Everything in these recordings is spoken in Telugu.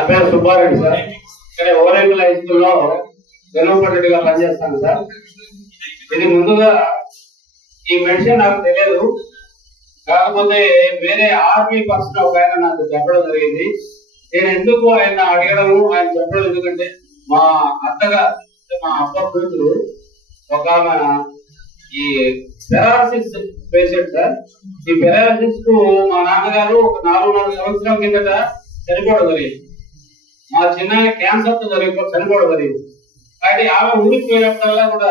నా పేరు సుబ్బారెడ్డి సార్. ఇక్కడ ఓరేగుల హై స్కూల్లో జనపడ్డగా పనిచేస్తాను సార్. ఇది ముందుగా ఈ మెడిసిన్ నాకు తెలియదు. కాకపోతే వేరే ఆర్మీ పర్సన్ ఒక ఆయన నాకు చెప్పడం జరిగింది. నేను ఎందుకు ఆయన అడగడము ఆయన చెప్పడం ఎందుకంటే మా అత్తగా మా అప్ప కూతురు ఒక ఆమె ఈ పెరాలసిస్ పేషెంట్ సార్. ఈ పెరాలసిస్కు మా నాన్నగారు ఒక నాలుగున్నర సంవత్సరం కిందట చనిపోవడం జరిగింది. మా చిన్న క్యాన్సర్తో జరిగి చనిపోవడం జరిగింది కాబట్టి ఆమె ఊరికి పోయినప్పుడల్లా కూడా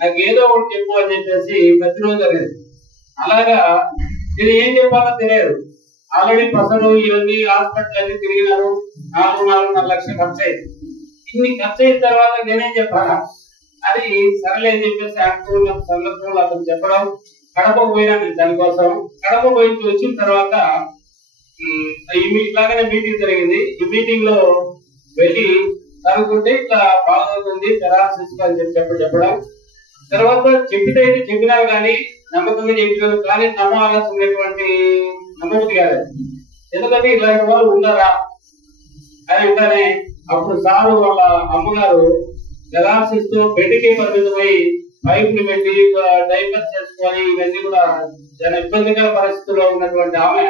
నాకు ఏదో ఒకటి చెప్పు అని చెప్పేసి ప్రతిరోజు అనేది. అలాగా నేను ఏం చెప్పాలో తెలియదు. ఆల్రెడీ ప్రసలు ఇవన్నీ హాస్పిటల్ అన్ని తిరిగినారు. నాలుగు నాలుగున్నర లక్షలు ఖర్చు అయింది ఇన్ని ఖర్చు అయిన తర్వాత నేనేం చెప్పాలా? అది సరేలే అని చెప్పేసి అనుకున్న సందర్భంలో అతను చెప్పడం కడప పోయినా నేను దానికోసం కడప పోయి వచ్చిన తర్వాత ఈ ఇట్లాగనే మీటింగ్ జరిగింది. ఈ మీటింగ్లో వెళ్ళి కనుక్కుంటే ఇట్లా బాగుంటుంది పెరాలసిస్ అని చెప్పి చెప్ప- చెప్పడం. తర్వాత చెప్పితే అయితే చెప్పినారు కానీ నమ్మకంగా చెప్పారు కానీ నమ్మాల్సినటువంటి నమ్మకం కాదు ఎందుకంటే ఇలాంటి వాళ్ళు ఉన్నారా? అని అంటానే అప్పుడు సారు వాళ్ళ అమ్మగారు పెరాలసిస్తో బెడ్కి పరిమితమై పైపులు పెట్టి డైపర్ చేసుకొని ఇవన్నీ కూడా చాలా ఇబ్బందికర పరిస్థితుల్లో ఉన్నటువంటి ఆమె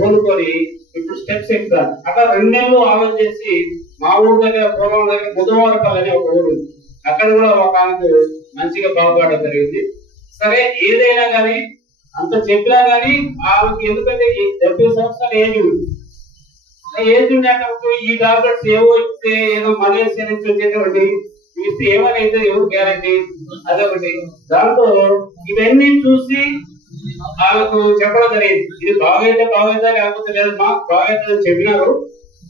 కోలుకొని ఇప్పుడు స్టెప్స్ ఎక్కుతారు. అక్కడ రెండు నెలలు మా ఊరు దగ్గర పూర్వం దగ్గర బుధవారపల్లి అనే ఒక ఊరు. ఉంది. అక్కడ కూడా ఒక ఆమెకు మంచిగా బాగుపడడం జరిగింది. సరే ఏదైనా కానీ అంత చెప్పినా కానీ ఆమెకి ఎందుకంటే ఈ డెబ్బై సంవత్సరాల ఏజ్ ఉంది. ఏజ్ ఉండేటప్పుడు ఈ టాబ్లెట్స్ ఏవో ఇస్తే ఏదో మలేషియా నుంచి వచ్చేటువంటి ఇస్తే ఏమైనా అయితే ఎవరు గ్యారంటీ అదొకటి. దాంతో ఇవన్నీ చూసి వాళ్ళకు చెప్పడం జరిగింది. ఇది బాగైతే బాగైతే లేకపోతే లేదు మాకు బాగైతే చెప్పినారు.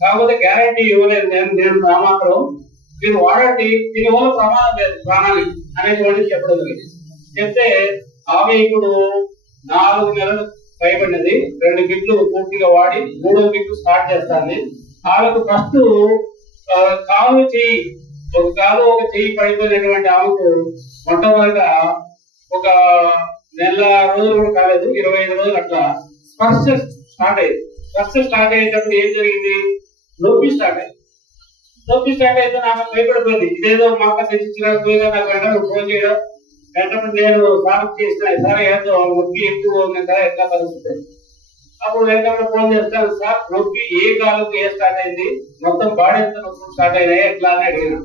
కాకపోతే గ్యారంటీ ఇవ్వలేదు. నేను నేను నా మాత్రం మీరు వాడండి దీనివల్ల ప్రమాదం లేదు ప్రాణానికి అనేటువంటిది చెప్పడం జరిగింది చెప్తే ఆమె ఇప్పుడు నాలుగు నెలలు పైబడినది రెండు గిట్లు పూర్తిగా వాడి మూడో గిట్లు స్టార్ట్ చేస్తాను ఆమెకు ఫస్ట్ కాలు చెయ్యి ఒక కాలు ఒక చెయ్యి పడిపోయినటువంటి ఆమెకు మొట్టమొదటిగా ఒక నెల రోజులు కూడా కాలేదు ఇరవై ఐదు రోజులు అట్లా స్పర్శ స్టార్ట్ అయ్యింది స్పర్శ స్టార్ట్ అయ్యేటప్పుడు ఏం జరిగింది? నొప్పి స్టార్ట్ అయింది. నొప్పి స్టార్ట్ అయితే నాకు భయపడిపోయింది ఇదేదో మా అక్క తెచ్చిచ్చినా పోయిగా నాకు వెంటనే ఫోన్ చేయడం. వెంటనే నేను సార్ చేసిన సరే ఏదో నొప్పి ఎక్కువ ఉంది కదా ఎట్లా కలుగుతుంది అప్పుడు వెంటనే ఫోన్ చేస్తాను. సార్ నొప్పి ఏ కాలుకి ఏ స్టార్ట్ అయింది? మొత్తం బాడీ ఎంత నొప్పి స్టార్ట్ అయినాయి? ఎట్లా? అని అడిగిన.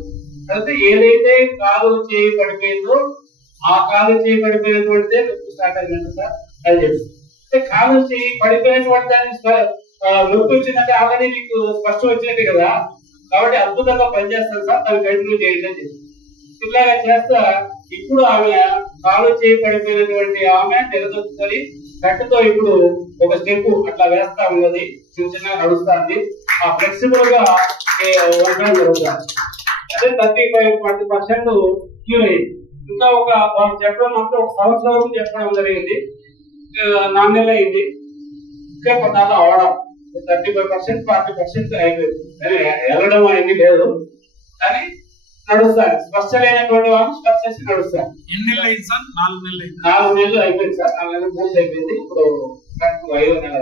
అయితే ఏదైతే కాలు చేయి పడిపోయిందో ఆ కాలు చేయి పడిపోయినటువంటిదే నొప్పి స్టార్ట్ అయిందంట సార్. అని చెప్పి. అంటే కాలు చేయి పడిపోయినటువంటి దాన్ని స్ప- నొప్పి వచ్చిందంటే ఆల్రెడీ మీకు స్పష్టం వచ్చినట్టే కదా? కాబట్టి అద్భుతంగా పనిచేస్తాను సార్. దాన్ని కంటిన్యూ చేయండి అని చెప్పి ఇట్లాగా చేస్తా ఇప్పుడు ఆమె కాలు చేయబడిపోయినటువంటి ఆమె నిలదొక్కుని కట్టుతో ఇప్పుడు ఒక స్టెప్ అట్లా వేస్తా ఉన్నది. చిన్న చిన్నగా నడుస్తుంది. ఆ ఫ్లెక్సిబుల్గా ఉండడం జరుగుతుంది. అదే thirty five twenty percent cure అయింది. ఇంకా ఒక వాళ్ళు చెప్పడం మాత్రం ఒక సంవత్సరం చెప్పడం జరిగింది. నాణ్యత అయింది. ఇంకా కొన్నాళ్ళు అవడం thirty five percent forty percent అయిపోయింది వెళ్ళడం అనేది లేదు. కానీ నడుస్తారు స్పర్శ లేనటువంటి వాళ్ళు స్పర్శ చేసి నడుస్తారు ఎన్ని నెలలు అయింది సార్? నాలుగు నెలలు అయింది? నాలుగు నెలలు అయిపోయింది సార్. నాలుగు నెలలు పూర్తి అయిపోయింది. ఇప్పుడు ఐదో నెల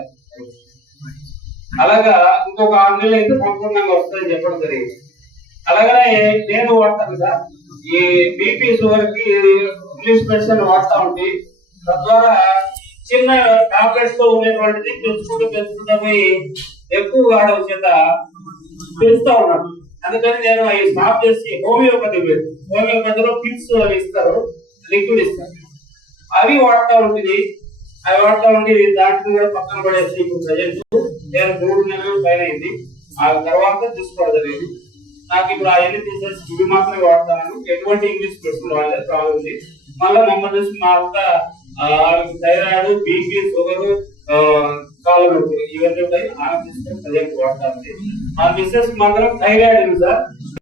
అలాగా ఇంకొక ఆరు నెలలు అయితే సంపూర్ణంగా వస్తుందని చెప్పడం జరిగింది. అలాగనే నేను వాడతాను సార్. ఈ బీపీ షుగర్కి ఇంగ్లీష్ మెడిసిన్ వాడుతా ఉంటే తద్వారా చిన్న టాబ్లెట్స్తో ఉండేటువంటిది పెంచుకుంటూ పెంచుకుంటూ పోయి ఎక్కువ వాడడం చేత పెంచుతా ఉన్నాను. అందుకని నేను అవి స్టాప్ చేసి హోమియోపతి లేదు హోమియోపతిలో పిల్స్ అవి ఇస్తారు లిక్విడ్ ఇస్తారు. అవి వాడతా ఉంటుంది అవి వాడతా ఉండి దాంట్లో కూడా పక్కన పడేసి ఇప్పుడు ప్రజెంట్ నేను మూడు నెలలు పైన అయింది. ఆ తర్వాత చూసుకోవడం లేదు నాకు ఇప్పుడు అవన్నీ తీసేసి ఇవి మాత్రమే వాడతాను. ఎటువంటి ఇంగ్లీష్ మెడిసిన్ వాడలేదు ప్రాబ్లం ఉంది మళ్ళీ మమ్మల్ని చూసి మా అంత థైరాయిడ్ బీపీ షుగర్ కాలు నొప్పి ఇవన్నీ ఉంటాయి ఆ తీసుకొని ప్రజెంట్ వాడతారు. మా మిస్సెస్ మాత్రం థైరాయిడ్ సార్.